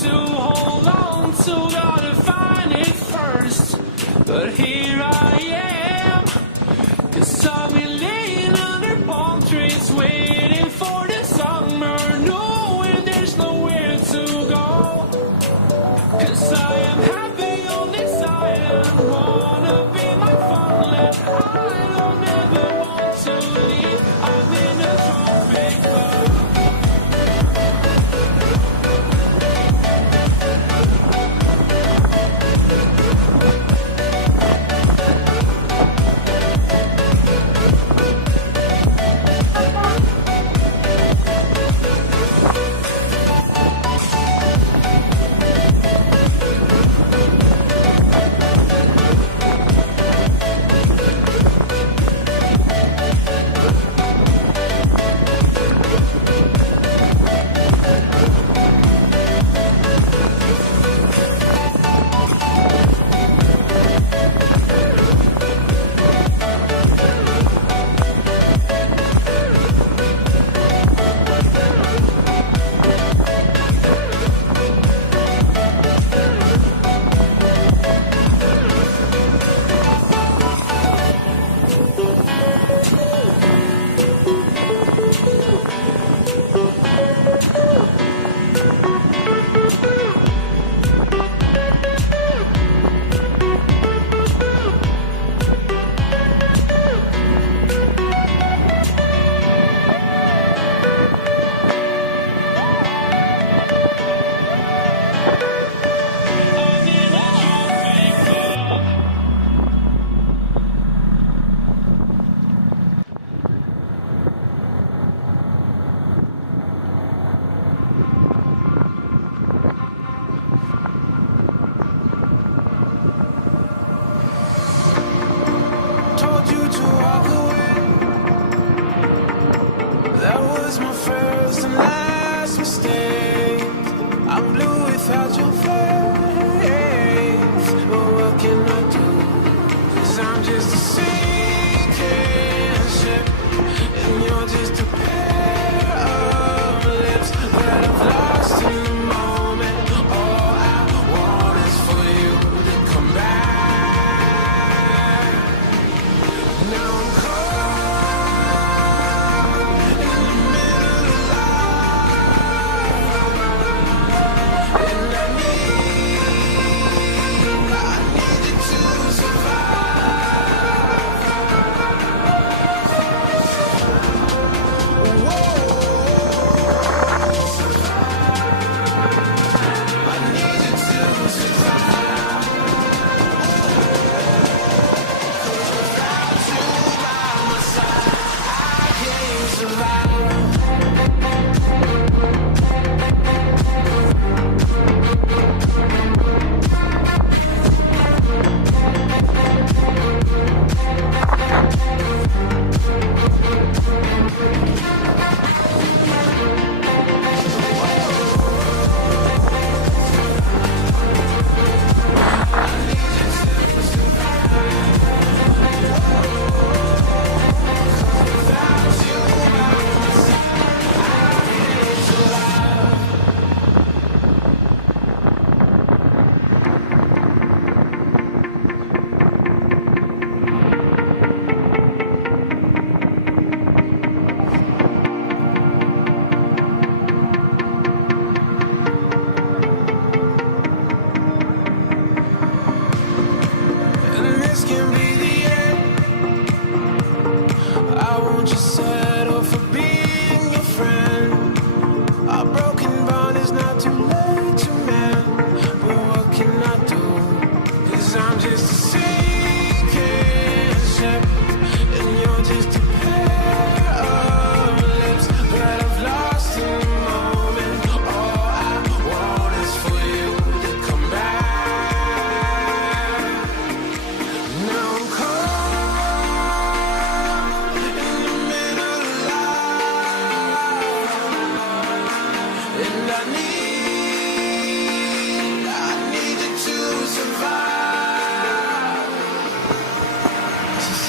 to hold on to, gotta find it first. But here I am, 'cause I've been laying under palm trees, waiting for the summer, knowing there's nowhere to go. 'Cause I am happy on this island, wanna be my farmland. I don't ever want to leave, I'm in a tropic club.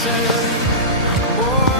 saying, boy,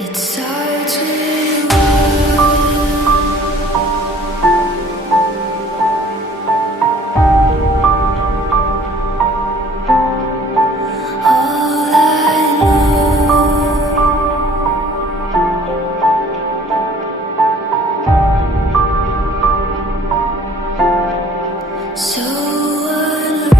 It starts with all I know. So unreal.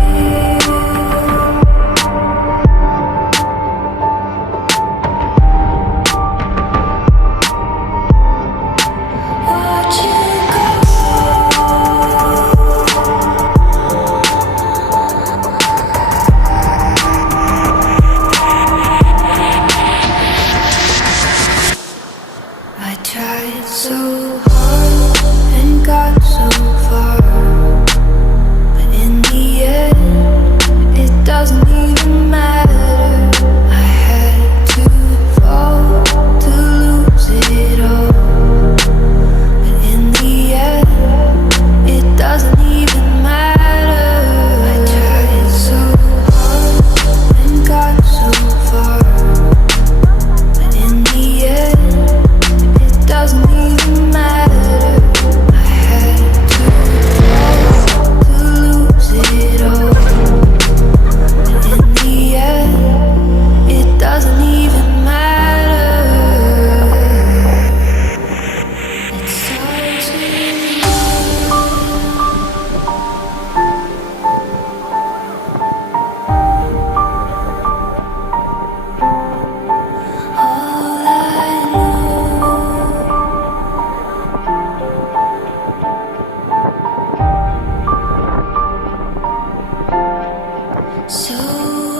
Watch you go. I tried so hard and got so far, but in the end, it doesn't even matter. I had to fall to lose it all, but in the end, it doesn't even matter. I tried so hard and got so far, but in the end, it doesn't even matter. I had to fall to lose it all, but in the end, it doesn't even matter. It starts with all I know. So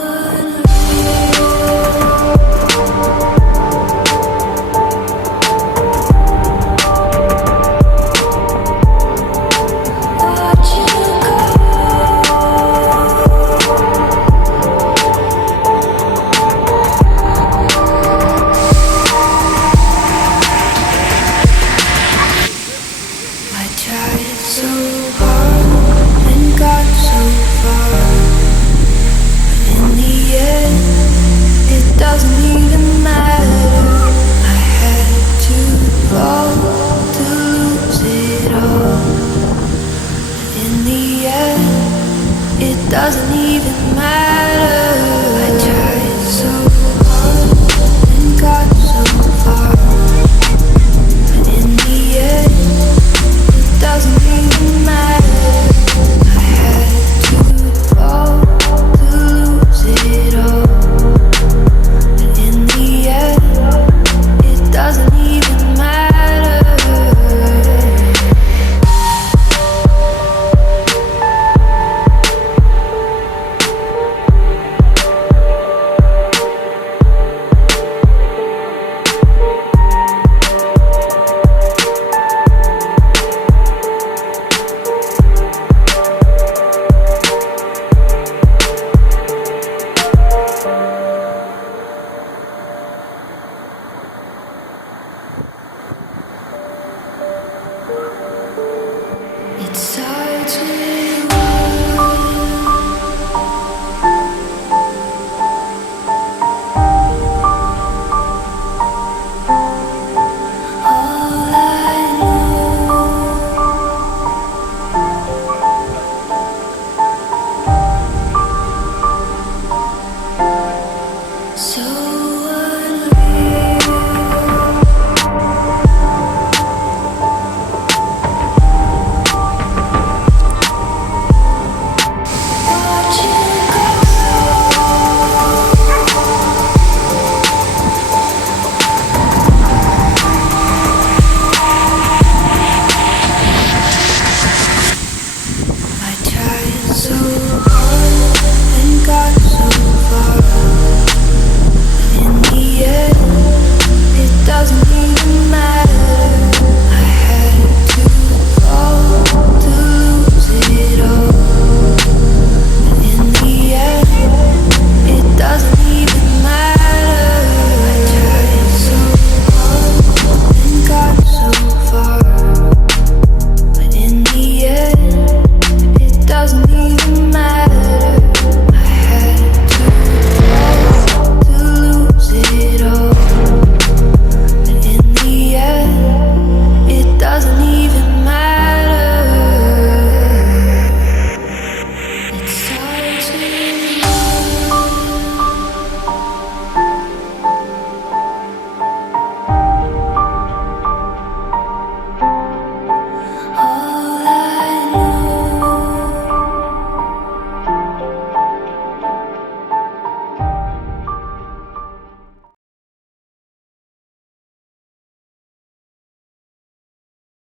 unreal. Watch you go. I tried so hard and got so far, but in the end, it doesn't even matter. I had to fall to lose it all, but in the end, it doesn't even matter. I tried so hard and got so far, but in the end, it doesn't even matter. I had to fall to lose it all, but in the end, it doesn't even matter. It starts with all I know. So